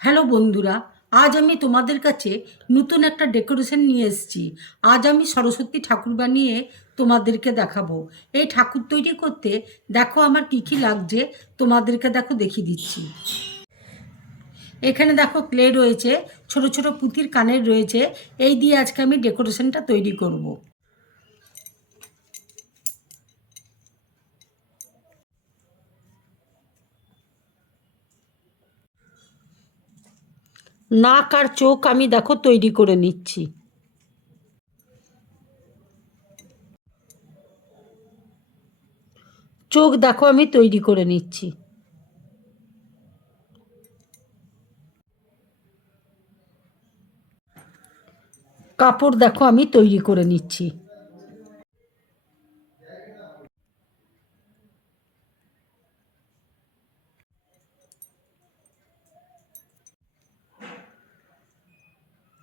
Hello বন্ধুরা, আজ আমি তোমাদের কাছে নতুন একটা ডেকোরেশন নিয়ে এসেছি। আজ আমি সরস্বতী ঠাকুর বানিয়ে তোমাদেরকে দেখাবো। এই ঠাকুর তৈরি করতে দেখো আমার কী কী লাগছে, তোমাদেরকে দেখো দেখিয়ে দিচ্ছি। এখানে দেখো ক্লে রয়েছে, ছোট ছোট পুঁতির কানের রয়েছে। এই দিয়ে আজকে আমি ডেকোরেশনটা তৈরি করব। নাক আর চোখ আমি দেখো তৈরি করে নিচ্ছি। চোখ দেখো আমি তৈরি করে নিচ্ছি। কাপড় দেখো আমি তৈরি করে নিচ্ছি।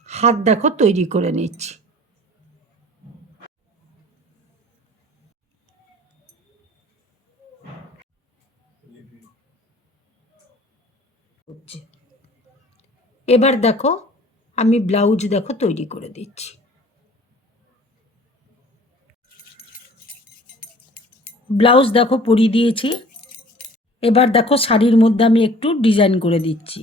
হাত দেখো তৈরি করে নিচ্ছি। হচ্ছে, এবার দেখো আমি ব্লাউজ দেখো তৈরি করে দিচ্ছি। ব্লাউজ দেখো পরিয়ে দিয়েছি। এবার দেখো শাড়ির মধ্যে আমি একটু ডিজাইন করে দিচ্ছি।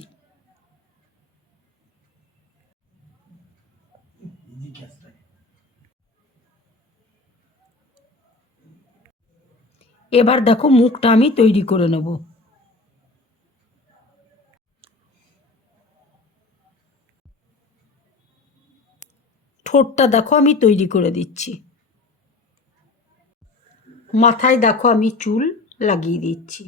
এবার দেখো মুখটা আমি তৈরি করে নেব। ঠোঁটটা দেখো আমি তৈরি করে দিচ্ছি। মাথায় দেখো আমি চুল লাগিয়ে দিচ্ছি।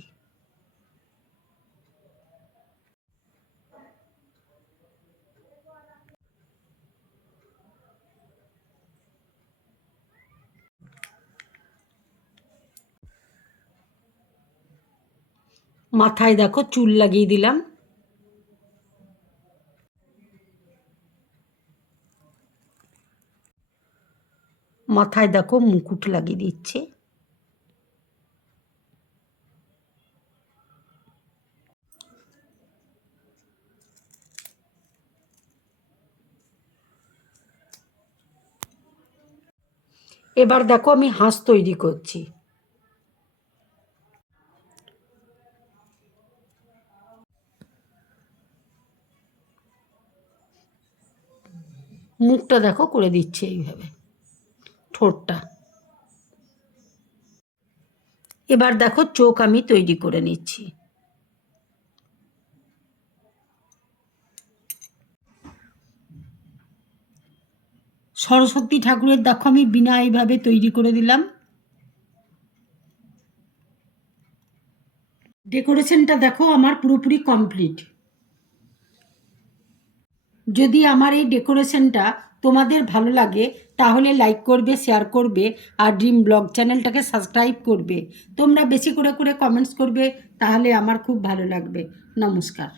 মাথায় দেখো চুল লাগিয়ে দিলাম। মাথায় দেখো মুকুট লাগিয়ে দিচ্ছে। এবার দেখো আমি হাঁস তৈরি করছি। মুখটা দেখো করে দিচ্ছে এইভাবে, ঠোঁটটা। এবার দেখো চোখ আমি তৈরি করে নিচ্ছি। সরস্বতী ঠাকুরের দেখো আমি বিনা এইভাবে তৈরি করে দিলাম। ডেকোরেশনটা দেখো আমার পুরোপুরি কমপ্লিট। যদি আমার এই ডেকোরেশনটা তোমাদের ভালো লাগে তাহলে লাইক করবে, শেয়ার করবে আর ড্রিম ব্লগ চ্যানেলটাকে সাবস্ক্রাইব করবে। তোমরা বেশি করে করে কমেন্টস করবে, তাহলে আমার খুব ভালো লাগবে। নমস্কার।